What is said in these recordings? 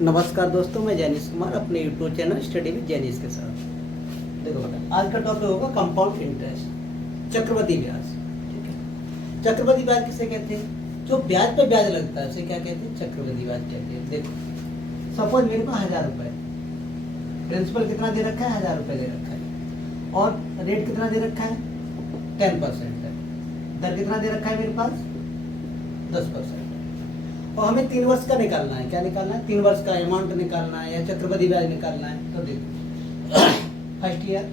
नमस्कार दोस्तों, मैं जैनिश कुमार अपने YouTube channel study with Jainish के साथ। देखो बेटा, आज का टॉपिक होगा कंपाउंड इंटरेस्ट, चक्रवृद्धि ब्याज। ठीक है, चक्रवृद्धि ब्याज किसे कहते हैं? जो ब्याज पे ब्याज लगता है उसे क्या कहते हैं? चक्रवृद्धि ब्याज कहते हैं। देखो, सपोज मेरे पास 1000 रुपए, प्रिंसिपल कितना दे रखा है? 1000 रुपए दे रखा है, और रेट कितना दे रखा है? 10% है। दर कितना दे रखा है मेरे पास? 10%। और हमें 3 वर्ष का निकालना है। क्या निकालना है? 3 वर्ष का अमाउंट निकालना है या चक्रवृद्धि ब्याज निकालना है। तो देखो, फर्स्ट ईयर,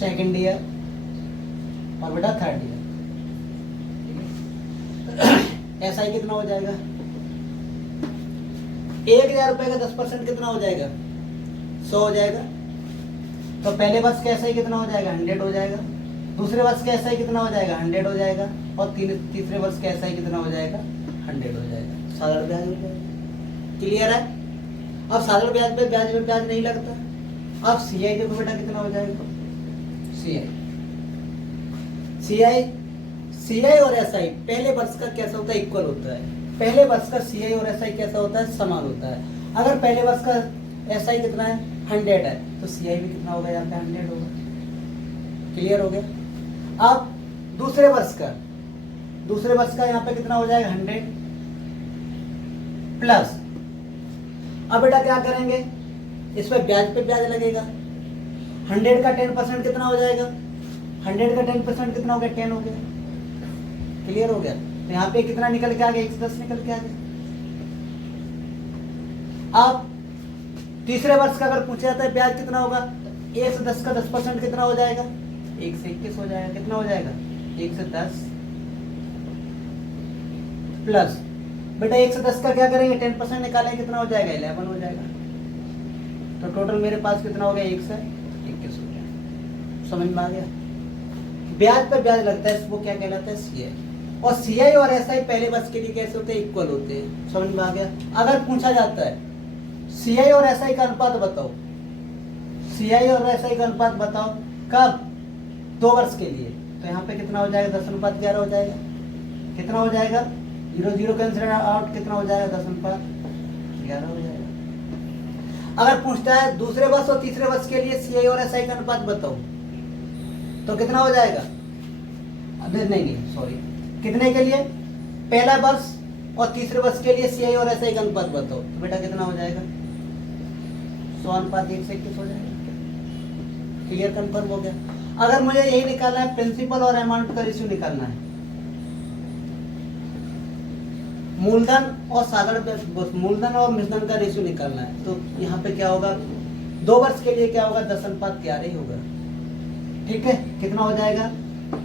सेकंड ईयर और बेटा थर्ड ईयर। ऐसा ही कितना हो जाएगा? 1000 रुपए का 10% कितना हो जाएगा? 100 हो जाएगा। तो पहले वर्ष का ऐसा ही कितना हो जाएगा? 100 हो जाएगा। दूसरे वर्ष का ऐसा ही कितना हो जाएगा? 100 हो जाएगा। और तीसरे वर्ष का ऐसा ही कितना हो जाएगा? 100 हो जाएगा। साधारण ब्याज हो जाएगा। क्लियर है? अब साधारण ब्याज पे ब्याज में ब्याज नहीं लगता। अब सीआई देखो बेटा कितना हो जाएगा? सीआई और एसआई पहले वर्ष का कैसा होता है? इक्वल होता है। पहले वर्ष का सीआई और एसआई कैसा होता है? समान होता है। अगर पहले वर्ष का एसआई कितना है? 100 है, तो सीआई भी कितना होगा? यहाँ पे 100 होगा। क्लियर हो गया? अब दूसरे वर्ष का यहाँ पे कितना हो जाएगा? 100 प्लस। अब बेटा क्या करेंगे? इस पे ब्याज लगेगा। 100 का 10% कितना हो जाएगा? 100 का 10% कितना हो गया? 10 हो गया। क्लियर हो गया? तो यहाँ पे कितना निकल के आ गया? 110 निकल के आ गया। अब तीसरे वर्ष का अगर पूछा जाता है ब्याज कितना होगा, 1 से 10 का 10% कितना हो जाएगा? 1 से 21 हो जाएगा। कितना हो जाएगा? 1 से 10 प्लस बेटा 1 से 10 का क्या करेंगे? 10% निकालेंगे, कितना हो जाएगा? 11 हो जाएगा। तो टोटल मेरे पास कितना हो गया? 1 से 21 हो गया। समझ में आ गया? ब्याज पर ब्याज लगता है, वो क्या कहलाता है? सीआई। और सीआई और एसआई पहले वर्ष के लिए कैसे होते हैं? इक्वल होते हैं। समझ में आ गया? अगर पूछा जाता है सीआई और एसआई का अनुपात बताओ, सीआई और एसआई का अनुपात बताओ कब? 2 वर्ष के लिए, तो यहाँ पे कितना हो जाएगा? 10:11 हो जाएगा। कितना हो जाएगा? 0 कैंसिल आउट, कितना हो जाएगा? 10:11 हो जाएगा। अगर पूछता है दूसरे वर्ष और तीसरे वर्ष के लिए सीआई और एसआई का अनुपात बताओ, तो कितना हो जाएगा? नहीं सॉरी, कितने के लिए? पहला वर्ष और तीसरे वर्ष के लिए सीआई और एसआई का अनुपात बताओ, तो बेटा कितना हो जाएगा? 100:1 से 21 हो जाएगा। क्लियर, कंफर्म हो गया? अगर मुझे यही निकालना है, प्रिंसिपल और अमाउंट का रेशियो निकालना है, मूलधन और मूलधन का रेशियो निकालना है, तो यहाँ पे क्या होगा? 2 वर्ष के लिए क्या होगा? 10:11 ही होगा। ठीक है, कितना हो जाएगा?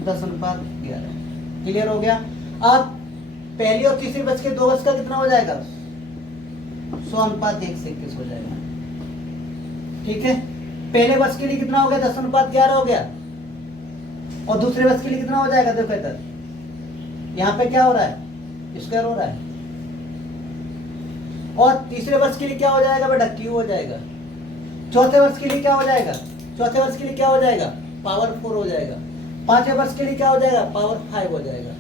10:11। क्लियर हो गया? अब पहली और तीसरी वर्ष के 2 वर्ष का कितना हो जाएगा? 100:1 से 21 हो जाएगा। ठीक है, पहले वर्ष के लिए कितना हो गया? 10:11 हो गया। और दूसरे वर्ष के लिए कितना हो जाएगा? देखो इधर, यहाँ पे क्या हो रहा है? स्क्वायर हो रहा है। और तीसरे वर्ष के लिए क्या हो जाएगा बेटा? क्यू हो जाएगा। चौथे वर्ष के लिए क्या हो जाएगा? पावर 4 हो जाएगा। पांचवें वर्ष के लिए क्या हो जाएगा? पावर 5 हो जाएगा।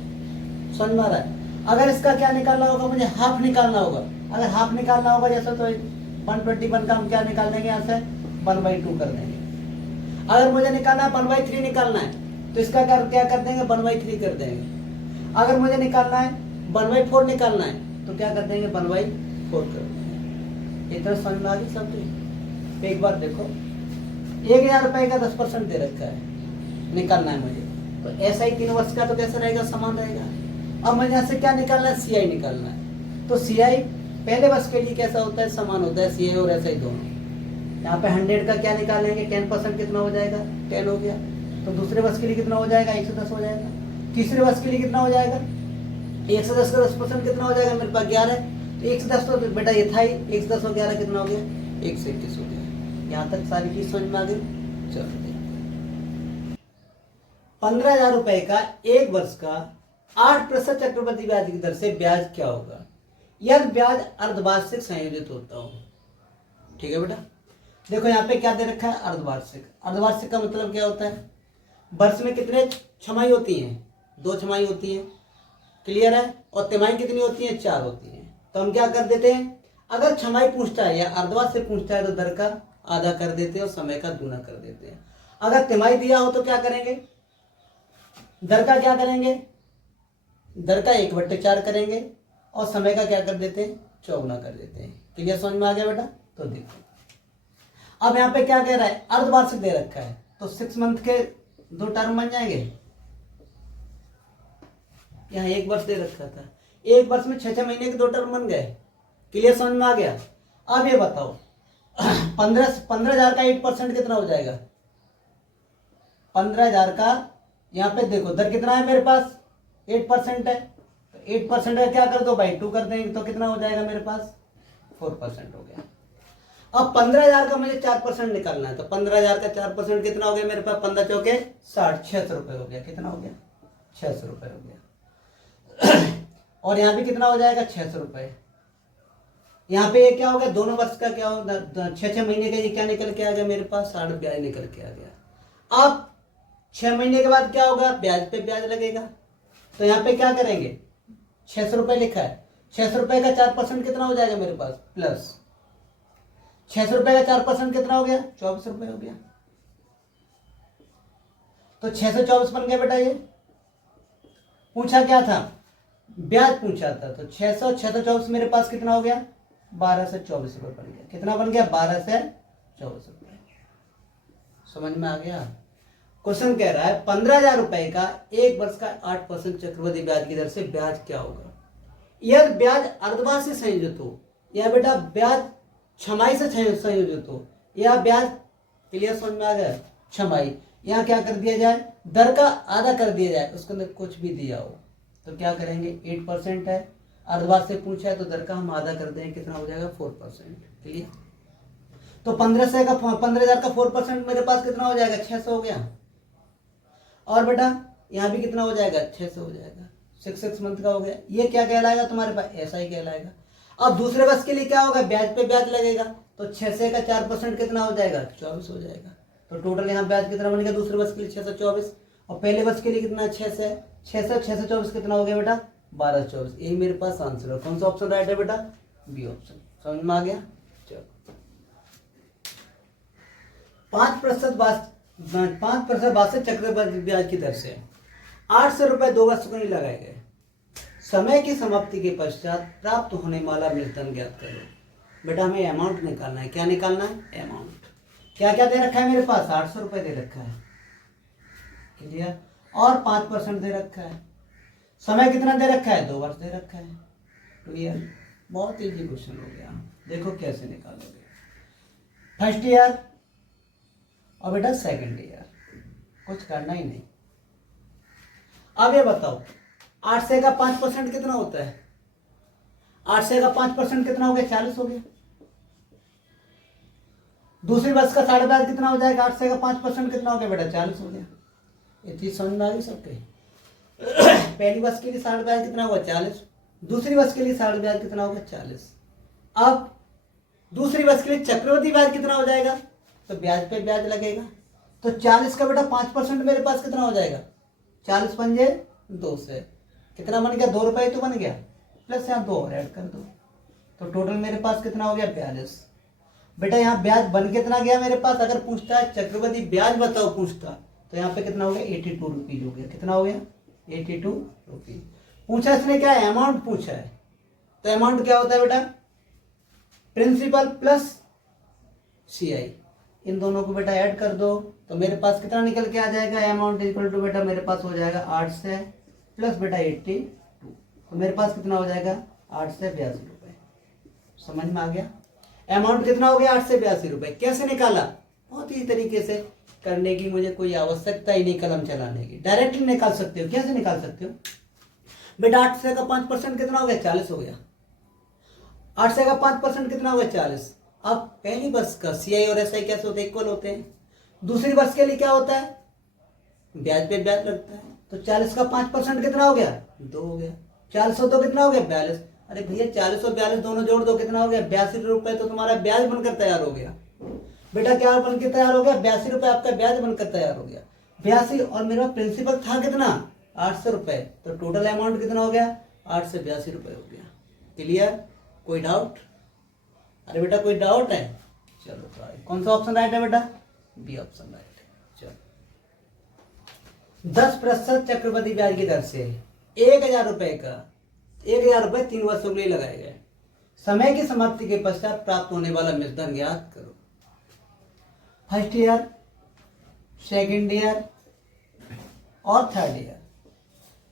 समझ में आ रहा है? अगर इसका क्या निकालना होगा? मुझे हाफ निकालना होगा। अगर हाफ निकालना होगा जैसे, तो 121 का हम क्या निकाल देंगे? यहाँ से 1/2 कर देंगे। अगर मुझे निकालना है 1/3 निकालना है, तो इसका क्या कर देंगे? 1/3 कर देंगे। अगर मुझे निकालना है 1/4 निकालना है, तो क्या कर देंगे? 1/4 कर देंगे। इतना समझ में आ गई सब? एक बार देखो, 1000 रुपए का 10% दे रखा है, निकालना है मुझे, तो ऐसा ही 3 वर्ष का तो कैसा रहेगा? समान रहेगा। अब मुझे यहाँ से क्या निकालना है? सीआई निकालना है। तो सीआई पहले वर्ष के लिए कैसा होता है? समान होता है, सीआई और एसआई दोनों। यहाँ पे 100 का क्या निकालेंगे? 10% कितना हो जाएगा? 10 हो गया। तो दूसरे वर्ष के लिए कितना हो जाएगा? 1 से 10 हो जाएगा। तीसरे वर्ष के लिए कितना हो जाएगा? 1 से 10 का 10% कितना हो जाएगा? मेरे पास 11 है, तो 1 से 10 तो बेटा ये था ही। 1 से 10 और 11 कितना हो गया? 1 से 21 हो गया। यहाँ तक सारी चीज समझ में आ गई? चलो, 15,000 रुपए का 1 वर्ष का 8% चक्रवृद्धि ब्याज की दर से ब्याज क्या होगा यदि ब्याज अर्धवार्षिक संयोजित होता हो? ठीक है बेटा, देखो यहाँ पे क्या दे रखा है? अर्धवार्षिक का मतलब क्या होता है? वर्ष में कितने छमाही होती हैं? 2 छमाही होती हैं। क्लियर है? और तिमाही कितनी होती हैं? 4 होती हैं। तो हम क्या कर देते हैं? अगर छमाही पूछता है या अर्धवार्षिक से पूछता है तो दर का आधा कर देते हैं और समय का दूना कर देते हैं। अगर तिमाही दिया हो तो क्या करेंगे, दर का क्या करेंगे, दर का 1/4 करेंगे और समय का क्या कर देते हैं, चौगुना कर देते हैं। क्लियर, समझ में आ गया बेटा? तो देखो अब यहाँ पे क्या कह रहा है, अर्धवार्षिक दे रखा है तो 6 मंथ के 2 टर्म बन जाएंगे। यहाँ 1 वर्ष दे रखा था, 1 वर्ष में 6 महीने के 2 टर्म बन गए। क्लियर, समझ में आ गया? अब ये बताओ 15,000 का 8% कितना हो जाएगा? 15,000 का यहाँ पे देखो दर कितना है मेरे पास, 8% है, तो 8% का क्या कर दो भाई 2 कर देंगे तो कितना हो जाएगा मेरे पास, 4% हो गया। अब 15,000 का मुझे 4% निकालना है तो 15,000 का 4% कितना हो गया मेरे पास, 15 चौके 60, 600 रुपये हो गया। कितना हो गया, 600 रुपये हो गया। और यहाँ भी कितना हो जाएगा, 600 रुपये। यहाँ पे ये क्या होगा, दोनों वर्ष का क्या होगा, 6 महीने का ये क्या निकल के आ गया मेरे पास, 60 ब्याज निकल के आ गया। अब 6 महीने के बाद क्या होगा, ब्याज पे ब्याज लगेगा। तो यहाँ पे क्या करेंगे, 600 रुपये लिखा है, 600 रुपये का 4% कितना हो जाएगा मेरे पास, प्लस 600 रुपये का 4% कितना हो गया, 24 रुपये हो गया। तो 624 बन गया बेटा। ये पूछा क्या था, ब्याज पूछा था, तो 624 मेरे पास कितना हो गया, 12 से 24 रुपये बन गया। कितना बन गया, 12 से 24 रुपये। समझ में आ गया? क्वेश्चन कह रहा है 15,000 रुपए का 1 वर्ष का 8% चक्रवृद्धि ब्याज की दर से ब्याज क्या होगा। यह ब्याज अर्धवार्षिक से संयोजित हो या बेटा ब्याज छमाही से संयोजित हो या ब्याज, क्लियर, समझ में आ गया, छमाही। यहाँ क्या कर दिया जाए, दर का आधा कर दिया जाए, उसके अंदर कुछ भी दिया हो तो क्या करेंगे, 8% है, अर्धवार्षिक से पूछा है तो दर का हम आधा कर देंगे, कितना हो जाएगा, 4%। क्लियर? तो 15,000 का 4% मेरे पास कितना हो जाएगा, 600 हो गया। और बेटा यहाँ भी कितना हो जाएगा, 600 हो जाएगा। 6 मंथ का हो गया। ये क्या कहलाएगा तुम्हारे पास, ऐसा ही कहलाएगा। अब दूसरे वर्ष के लिए क्या होगा, ब्याज पे ब्याज लगेगा, तो 600 का 4% कितना हो जाएगा, 24 हो जाएगा। तो टोटल यहाँ ब्याज कितना बनेगा दूसरे वर्ष के लिए, 624, और पहले वर्ष के लिए कितना, 624 कितना हो गया बेटा, 1224। यही मेरे पास आंसर है। कौन सा ऑप्शन राइट है बेटा, बी ऑप्शन। समझ में आ गया? चलो 5% वार्षिक चक्रवृद्धि ब्याज की दर से 800 रुपये 2 वर्ष को नहीं लगाए गए। समय की समाप्ति के पश्चात प्राप्त होने वाला वेतन ज्ञात करो। बेटा हमें अमाउंट निकालना है। क्या निकालना है, अमाउंट। क्या क्या दे रखा है मेरे पास, 800 रुपये दे रखा है। क्लियर? और 5% दे रखा है। समय कितना दे रखा है, 2 वर्ष दे रखा है। क्लियर? बहुत इजी क्वेश्चन हो गया। देखो कैसे निकालोगे, फर्स्ट ईयर और बेटा सेकंड ईयर, कुछ करना ही नहीं। अब ये बताओ 8 से का 5% कितना होता है, 8 से का 5% कितना हो गया, 40 हो गया। दूसरी वर्ष का साढ़े ब्याज कितना हो जाएगा, 8 से का 5% कितना हो गया बेटा, 40 हो गया। ये चीज समझ में आ गई सबके? पहली वर्ष के लिए साढ़े ब्याज कितना होगा, 40। दूसरी वर्ष के लिए साढ़े ब्याज कितना होगा, 40। अब दूसरी वर्ष के लिए चक्रवृद्धि ब्याज कितना हो जाएगा, तो ब्याज पे ब्याज लगेगा। तो 40 का बेटा 5% मेरे पास कितना हो जाएगा, 40 पंजे 2 से कितना बन गया, 2 रुपये तो बन गया, प्लस यहाँ 2 और ऐड कर दो, तो टोटल मेरे पास कितना हो गया, 42। बेटा यहाँ ब्याज बन कितना गया मेरे पास, अगर पूछता है चक्रवृद्धि ब्याज बताओ पूछता, तो यहाँ पे कितना हो गया, 82 रुपीज हो गया। कितना हो गया, 82 रुपीज। पूछा इसने क्या है, अमाउंट पूछा है। तो अमाउंट क्या होता है बेटा, प्रिंसिपल प्लस CI, इन दोनों को बेटा ऐड कर दो तो मेरे पास कितना निकल के आ जाएगा, अमाउंट इक्वल टू बेटा मेरे पास हो जाएगा 8 से प्लस बेटा 82, तो मेरे पास कितना हो जाएगा, 8 से 82 रुपये। समझ में आ गया? अमाउंट कितना हो गया, 8 से 82 रुपये। कैसे निकाला, बहुत ही तरीके से करने की मुझे कोई आवश्यकता ही नहीं कलम चलाने की, डायरेक्टली निकाल सकते हो। कैसे निकाल सकते हो बेटा, 8 से का 5% कितना हो गया, 40 हो गया। 8 से का 5% कितना हो गया, 40। अब पहली वर्ष का CI और SI कैसे होते हैं, इक्वल होते हैं। दूसरी वर्ष के लिए क्या होता है, ब्याज पे ब्याज लगता है। तो 40 का 5% कितना हो गया, 2 हो गया। 40 तो कितना हो गया, 42। अरे भैया 40 और 42 दोनों जोड़ दो, कितना हो गया, 82 रुपये। तो तुम्हारा ब्याज बनकर तैयार हो गया बेटा। क्या बनकर तैयार हो गया, 82 रुपये आपका ब्याज बनकर तैयार हो गया। 82 और मेरा प्रिंसिपल था कितना, 800 रुपये। तो टोटल अमाउंट कितना हो गया, 8 से 82 रुपये हो गया। क्लियर? कोई डाउट? अरे बेटा कोई डाउट है? चलो तो कौन सा ऑप्शन राइट है बेटा? बी ऑप्शन राइट है। चलो 10% चक्रवृद्धि ब्याज की दर से 1,000 रुपए का 1,000 रुपए 3 वर्षों के लिए लगाए गए। समय की समाप्ति के पश्चात प्राप्त होने वाला मिश्रण ज्ञात करो। फर्स्ट ईयर, सेकेंड ईयर और थर्ड ईयर।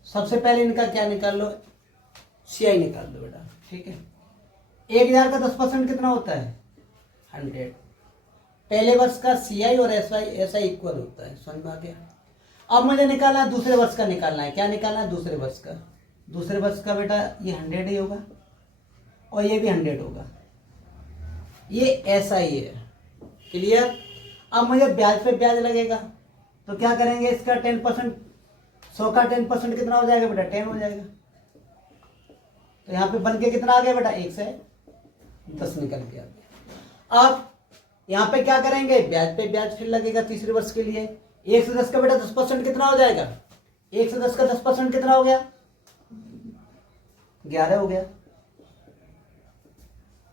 सबसे पहले इनका क्या निकाल लो? CI निकाल दो बेटा। ठीक है, 1,000 का 10% कितना होता है? 100। पहले वर्ष का CI और SI इक्वल होता है। समझ में आ गया? अब मुझे निकालना है दूसरे वर्ष का निकालना है। क्या निकालना है? दूसरे वर्ष का। दूसरे वर्ष का बेटा ये 100 ही होगा और ये भी 100 होगा। ये SI है। क्लियर? अब मुझे ब्याज पे ब्याज लगेगा तो क्या करेंगे? इसका 10%, 100 का 10% कितना हो जाएगा बेटा? 10 हो जाएगा। तो यहाँ पे बन के कितना आ गया बेटा? 1 से 10 निकल के आ गया। अब यहाँ पे क्या करेंगे? ब्याज पे ब्याज फिर लगेगा तीसरे वर्ष के लिए। 1 से 10 का बेटा 10% कितना हो जाएगा? 1 से 10 का 10% कितना हो गया? 11 हो गया।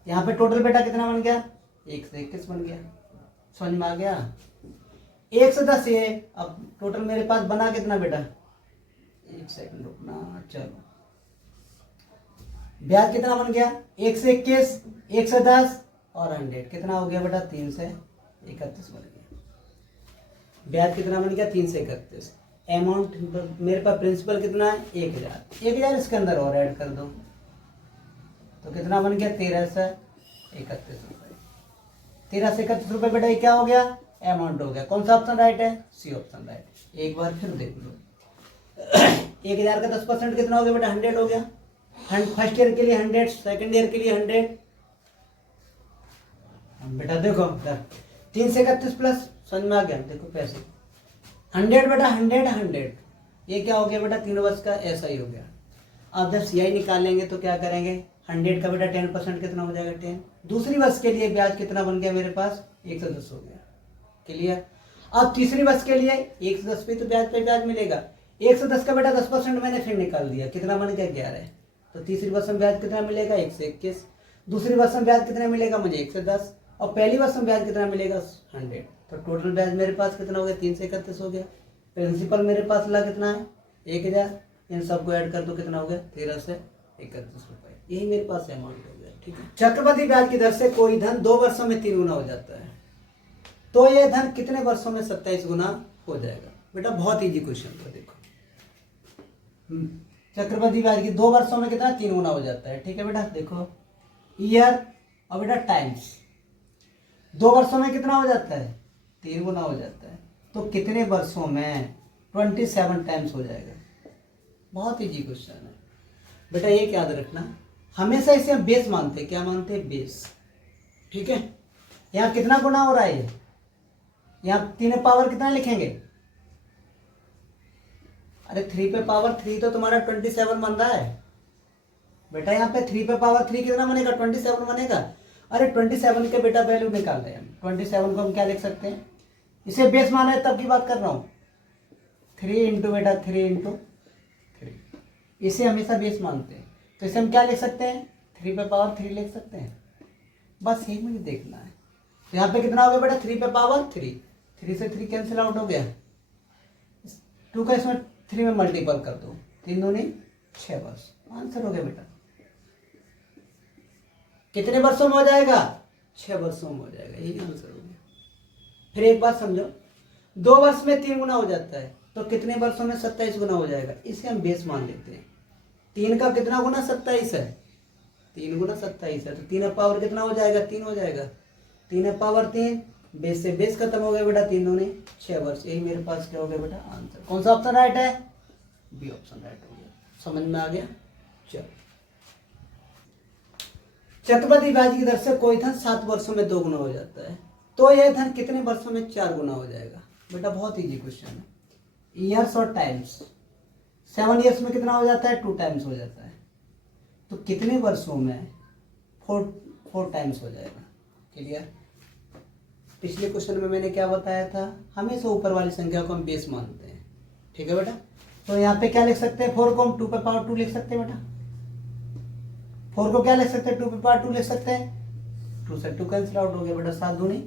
यहाँ पे टोटल बेटा कितना बन गया? 1 से 21 बन गया। समझ में आ गया? 1 से 10 ये। अब टोटल मेरे पास बना कितना बेटा? 1 सेकंड रुकना। चलो ब्याज कितना बन गया? 1 से 21, 1 से 10 और 100 कितना हो गया बेटा? 3 से 31 बन गया। ब्याज कितना बन गया? 3 से 31। अमाउंट मेरे पास प्रिंसिपल कितना है? 1,000। 1,000 इसके अंदर और ऐड कर दो तो कितना बन गया? 13 से 31 रुपए। 13 से 31 रुपए बेटा ये क्या हो गया? अमाउंट हो गया। कौन सा ऑप्शन राइट है? C option right. एक बार फिर देख लो। 1,000 का 10% कितना हो गया बेटा? 100 हो गया। फर्स्ट ईयर के लिए 100, सेकेंड ईयर के लिए 100। बेटा देखो 3 से 31 प्लस, समझ में आ गया? देखो पैसे 100 बेटा, 100 ये क्या हो गया बेटा? 3 वर्ष का SI हो गया। अब जब CI निकालेंगे तो क्या करेंगे? 100 का बेटा 10% कितना हो जाएगा? 10। दूसरी वर्ष के लिए ब्याज कितना बन गया मेरे पास? 1 से 10 हो गया। क्लियर? अब तीसरी वर्ष के लिए 1 से 10 पे तो ब्याज पे ब्याज मिलेगा। 1 से 10 का बेटा 10% मैंने फिर निकाल दिया। कितना बन गया? 11। तो तीसरी वर्ष में ब्याज कितना मिलेगा? 1 से 21। दूसरी वर्ष में ब्याज कितना मिलेगा मुझे? 1 से 10। और पहली वर्ष में ब्याज कितना मिलेगा? 100। तो टोटल ब्याज मेरे पास कितना हो गया? 3 से 31 हो गया। प्रिंसिपल मेरे पास लगा कितना है? 1,000। इन सबको ऐड कर दो कितना हो गया? 13 से 31 रुपए। यही मेरे पास अमाउंट हो गया। ठीक है। चक्रवृद्धि ब्याज की दर से कोई धन 2 वर्षों में 3 गुना हो जाता है तो यह धन कितने वर्षों में 27 गुना हो जाएगा? बेटा बहुत इजी क्वेश्चन था। देखो चक्रवृद्धि ब्याज की 2 वर्षों में कितना? 3 गुना हो जाता है। ठीक है बेटा, देखो ईयर और बेटा टाइम्स। 2 वर्षों में कितना हो जाता है? 3 गुना हो जाता है। तो कितने वर्षों में? 27 टाइम्स हो जाएगा। बहुत इजी क्वेश्चन है बेटा, एक याद रखना। हमेशा इसे हम बेस मानते हैं। क्या मानते हैं? बेस। ठीक है। यहाँ कितना गुना हो रहा है? ये यहाँ 3 पावर कितना लिखेंगे? अरे 3 पे पावर 3 तो तुम्हारा 27 बन रहा है बेटा। यहाँ पे 3 पे पावर 3 कितना बनेगा? 27 बनेगा। अरे 27 के बेटा वैल्यू निकाल रहे हैं। 27 को हम क्या लिख सकते हैं? इसे बेस माना है तब की बात कर रहा हूँ। 3 इंटू बेटा 3 इंटू 3, इसे हमेशा बेस मानते हैं। तो इसे हम क्या लिख सकते हैं? 3 पे पावर 3 लिख सकते हैं। बस यही मुझे देखना है। तो यहाँ पे कितना हो गया बेटा? 3 पे पावर 3। 3 से 3 कैंसिल आउट हो गया। 2 का इसमें 3 में मल्टीपल कर दो। 3 दूनी 6 वर्ष। आंसर हो गया बेटा। कितने वर्षों में हो जाएगा? 6 वर्षों में हो जाएगा। यही आंसर हो गया। फिर एक बात समझो, 2 वर्ष में 3 गुना हो जाता है तो कितने वर्षों में 27 गुना हो जाएगा? इसे हम बेस मान लेते हैं। 3 का कितना गुना? 27 है। 3 गुना 27 है तो 3 पावर कितना हो जाएगा? 3 हो जाएगा। 3 पावर 3, बेस से बेस खत्म हो गया बेटा। 3 दूनी 6 वर्ष। यही मेरे पास क्या हो गया बेटा? आंसर। कौन सा ऑप्शन राइट है? बी ऑप्शन राइट हो गया। समझ में आ गया? चलो, चक्रवृद्धि ब्याज की दर से कोई धन 7 वर्षों में 2 गुना हो जाता है तो यह धन कितने वर्षों में 4 गुना हो जाएगा? बेटा बहुत इजी क्वेश्चन है। ईयर्स और टाइम्स। 7 ईयर्स में कितना हो जाता है? 2 टाइम्स हो जाता है। तो कितने वर्षों में 4 टाइम्स हो जाएगा? क्लियर? पिछले क्वेश्चन में मैंने क्या बताया था? हमेशा ऊपर वाली संख्या को हम बेस मानते हैं। ठीक है बेटा। तो यहाँ पे क्या लिख सकते हैं? 4 को हम 2 पे पावर 2 लिख सकते हैं बेटा। 4 को क्या लिख सकते हैं? 2 पे पावर 2 लिख सकते हैं। 2 2 से 2 कैंसिल आउट हो गया बेटा, 7 दूनी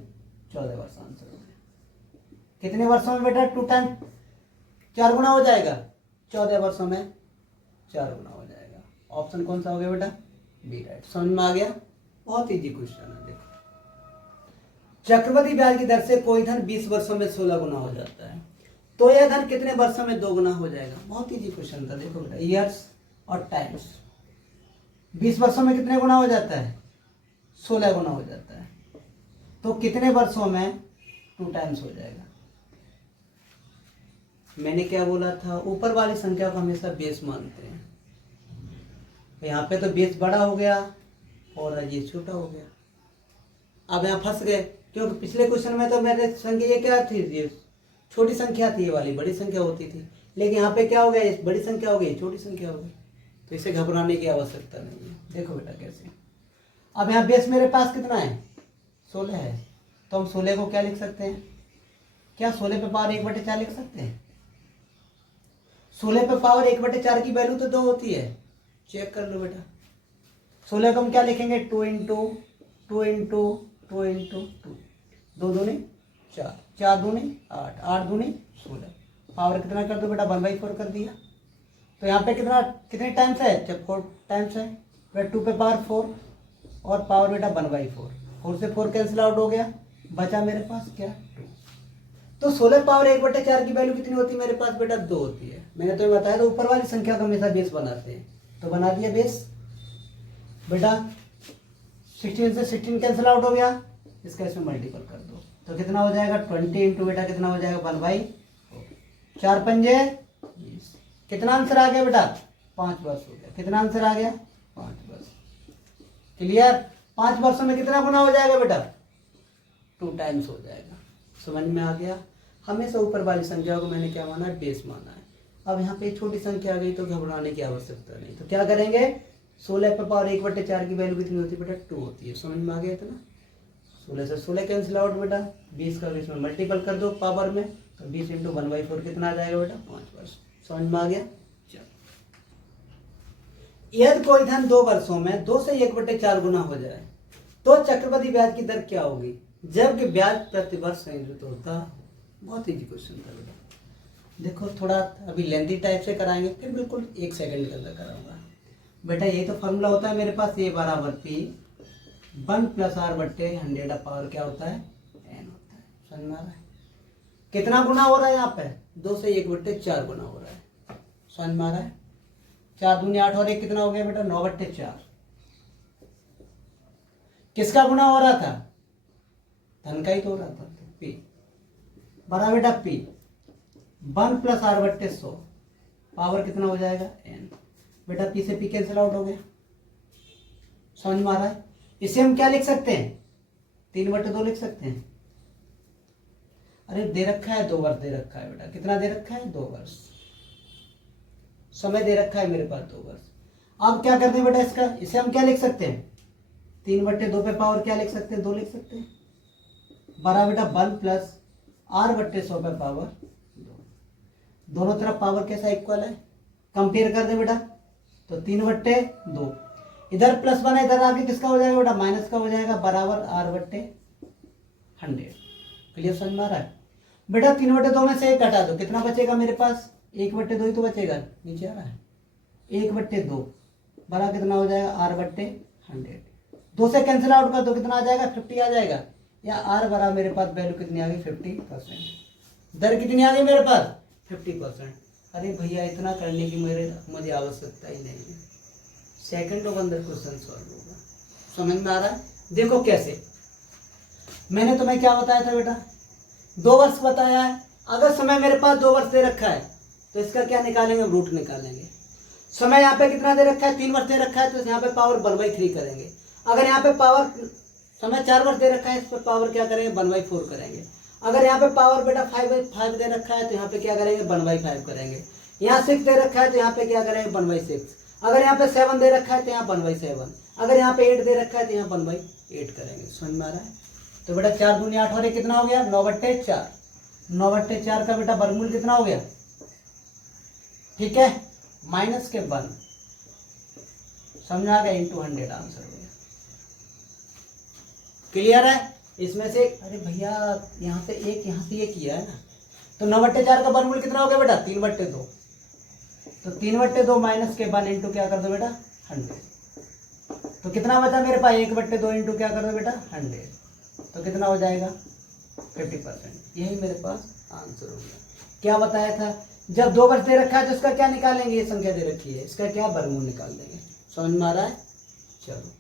14 वर्ष आंसर हो गया। कितने वर्षों में बेटा 2 टाइम 4 गुना हो जाएगा, 14 वर्षों में 4 गुना हो जाएगा। ऑप्शन कौन सा हो गया बेटा, बी राइट। समझ में आ गया, बहुत इजी क्वेश्चन है। देखो चक्रवृद्धि ब्याज की दर से कोई धन 20 वर्षों में 16 गुना हो जाता है, तो यह धन कितने वर्षों में 2 गुना हो जाएगा। बहुत इजी क्वेश्चन था। देखो बेटा ईयर्स और टाइम्स, 20 वर्षों में कितने गुना हो जाता है, 16 गुना हो जाता है, तो कितने वर्षों में 2 टाइम्स हो जाएगा। मैंने क्या बोला था, ऊपर वाली संख्या को हमेशा बेस मानते हैं। यहाँ पे तो बेस बड़ा हो गया और ये छोटा हो गया। अब यहाँ फंस गए, क्योंकि पिछले क्वेश्चन में तो मेरे संख्या ये क्या थी, ये छोटी संख्या थी, ये वाली बड़ी संख्या होती थी, लेकिन यहाँ पे क्या हो गया, ये बड़ी संख्या हो गई, छोटी संख्या हो गई, तो इसे घबराने की आवश्यकता नहीं है। देखो बेटा कैसे, अब यहाँ बेस मेरे पास कितना है, 16 है, तो हम 16 को क्या लिख सकते हैं, क्या 16 पे पावर 1/4 लिख सकते हैं। 16 पे पावर 1/4 की वैल्यू तो 2 होती है, चेक कर लो बेटा। 16 को हम क्या लिखेंगे, 2 इंटू 2 इंटू 2 इंटू 2, 2 दूनी 4, 4 दूनी 8, 8 दूनी 16, पावर कितना कर दो बेटा, 1/4 कर दिया। तो यहाँ पे कितने टाइम्स है, जब 4 टाइम्स है, फिर 2 पे पावर 4 और पावर बेटा 1/4, 4 से 4 कैंसिल आउट हो गया, बचा मेरे पास क्या 2। तो 16 पावर 1/4 की वैल्यू कितनी होती है मेरे पास बेटा, 2 होती है। मैंने तुम्हें बताया तो ऊपर वाली संख्या को हमेशा बेस बनाते हैं, तो बना दिया बेस बेटा। 16 से 16 कैंसिल आउट हो गया, इसका इसमें मल्टीपल कर दो, तो कितना हो जाएगा 20 इंटू बेटा कितना हो जाएगा 1/4, 4 पंजे 20। कितना आंसर आ गया बेटा, 5 वर्ष हो गया। कितना आंसर आ गया, 5 वर्ष। क्लियर, 5 वर्षों में कितना गुना हो जाएगा बेटा, 2 टाइम्स हो जाएगा। समझ में आ गया। हमेशा ऊपर वाली संख्या को मैंने क्या माना है, बेस माना है। अब यहाँ पे छोटी संख्या आ गई तो घबराने की आवश्यकता नहीं, तो क्या करेंगे, 16 पे पावर 1/4 की वैल्यू कितनी होती है बेटा, 2 होती है। समझ में आ गया इतना। 16 से 16 कैंसिल आउट बेटा, 20 का इसमें मल्टीपल कर दो पावर में, तो 20 इंटू 1/4 कितना आ जाएगा बेटा, 5 वर्ष। समझ में आ गया। चलो, यदि कोई धन 2 वर्षों में 2 से 1/4 गुना हो जाए तो चक्रवृद्धि ब्याज की दर क्या होगी, जबकि ब्याज प्रति वर्ष संग्रहित होता। बहुत इजी क्वेश्चन था बेटा। देखो थोड़ा अभी लेंथी टाइप से कराएंगे, फिर बिल्कुल 1 सेकंड के अंदर कराऊंगा बेटा। यही तो फॉर्मूला होता है मेरे पास, ए बराबर पी 1 + r/100 पावर क्या होता है, n होता है। समझ में आ रहा है। कितना गुना हो रहा है यहाँ पे, 2 से 1/4 गुना हो रहा है। समझ में आ रहा है। 4 दूनी 8 और 1 कितना हो गया बेटा, 9/4। किसका गुना हो रहा था, धन का ही तो हो रहा था। तो पी बराबर बेटा पी 1 + r/100 पावर कितना हो जाएगा, n। बेटा पी से पी कैंसिल आउट हो गया। समझ में आ रहा है। इसे हम क्या लिख सकते हैं, 3/2 लिख सकते हैं। अरे दे रखा है 2 वर्ष दे रखा है बेटा, कितना दे रखा है, 2 वर्ष। समय दे रखा है मेरे पास 2 वर्ष। अब क्या करते हैं बेटा इसका, इसे हम क्या लिख सकते हैं, 3/2 पे पावर क्या लिख सकते हैं, 2 लिख सकते हैं। बराबर बेटा 1 + r/100 पे पावर 2। दोनों तरफ पावर कैसा इक्वल है, कंपेयर कर दे बेटा, तो 3/2। इधर +1 है, इधर आगे किसका हो जाएगा बेटा, माइनस का हो जाएगा, बराबर r/100। क्लियर, समझ में आ रहा है बेटा। 3/2 में से 1 घटा दो, कितना बचेगा मेरे पास, 1/2 ही तो बचेगा, नीचे आ रहा है। 1/2 बराबर कितना हो जाएगा, r/100। 2 से कैंसिल आउट कर दो, कितना आ जाएगा, 50 आ जाएगा। या r बराबर मेरे पास वैल्यू कितनी आ गई, 50%। दर कितनी आ गई मेरे पास, 50%। अरे भैया इतना करने की मुझे आवश्यकता ही नहीं है, सेकंडों के अंदर क्वेश्चन सॉल्व होगा। समझ में आ रहा है। देखो कैसे, मैंने तुम्हें क्या बताया था बेटा, 2 वर्ष बताया है। अगर समय मेरे पास 2 वर्ष दे रखा है तो इसका क्या निकालेंगे, रूट निकालेंगे। समय यहाँ पे कितना दे रखा है, 3 वर्ष दे रखा है, तो यहाँ पे पावर 1/3 करेंगे। अगर यहाँ पे पावर समय 4 वर्ष दे रखा है, इस पर पावर क्या करेंगे, 1/4 करेंगे। अगर यहाँ पे पावर बेटा 5 दे रखा है, तो यहाँ पे क्या करेंगे, 1/5 करेंगे। यहाँ 6 दे रखा है, तो यहाँ पे क्या करेंगे, 1/6। अगर यहाँ पे 7 दे रखा है, तो यहाँ 1/7। अगर यहाँ पे 8 दे रखा है, तो यहाँ 1/8 करेंगे। समझ में आ रहा है। तो बेटा 4 दूनी 8 और 1 कितना हो गया, 9/4। 9/4 का बेटा वर्गमूल कितना हो गया, ठीक है, -1। समझ आ गया, × 100 आंसर हो गया। क्लियर है? इसमें से अरे भैया यहाँ से एक किया है ना, तो 9/4 का वर्गमूल कितना हो गया बेटा? 3/2। तो 3/2 माइनस के 1 इंटू क्या कर दो बेटा? 100। तो कितना बचा मेरे पास? 1/2 इंटू क्या कर दो बेटा? 100। तो कितना हो जाएगा? 50%। यही मेरे पास आंसर हो गया। क्या बताया था? जब 2 वर्ष दे रखा है तो इसका क्या निकालेंगे? ये संख्या दे रखी है, इसका क्या वर्गमूल निकाल देंगे। समझ में आ रहा है? चलो,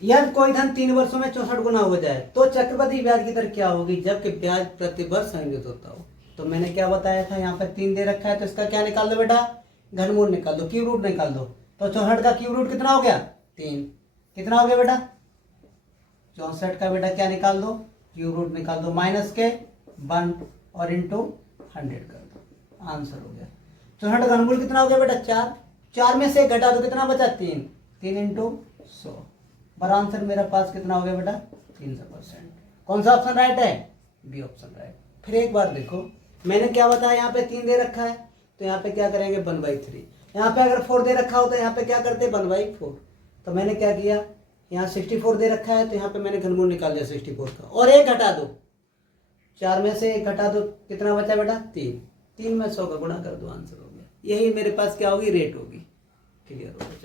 यदि कोई धन 3 वर्षों में 64 गुना हो जाए तो चक्रवृद्धि ब्याज की दर क्या होगी जबकि ब्याज प्रति वर्ष संग्रहित होता हो। तो मैंने क्या बताया था? यहाँ पर 3 दे रखा है तो इसका क्या निकाल दो बेटा? घनमूल निकाल दो, क्यूब रूट निकाल दो। तो 64 का क्यूब रूट कितना हो गया? 3। कितना हो गया बेटा? 64 का बेटा क्या निकाल दो? क्यूब रूट निकाल दो, माइनस के 1 और इंटू 100 कर दो। आंसर हो गया। 64 का घनमूल कितना हो गया बेटा? 4। 4 में से घटा दो, कितना बचा? 3। 3 इंटू 100। पर आंसर मेरा पास कितना हो गया बेटा? 300%। कौन सा ऑप्शन राइट है? B option right. फिर एक बार देखो, मैंने क्या बताया? यहाँ पे 3 दे रखा है तो यहाँ पे क्या करेंगे? 1/3। यहाँ पे अगर 4 दे रखा हो तो यहाँ पे क्या करते? 1/4। तो मैंने क्या किया? यहाँ 64 दे रखा है तो यहाँ पे मैंने घनमूल निकाल दिया 64 का, और एक घटा दो। 4 में से एक घटा दो, कितना बचा बेटा? 3। 3 में 100 का गुणा कर दो, आंसर हो गया। यही मेरे पास क्या होगी? रेट होगी। क्लियर हो गया।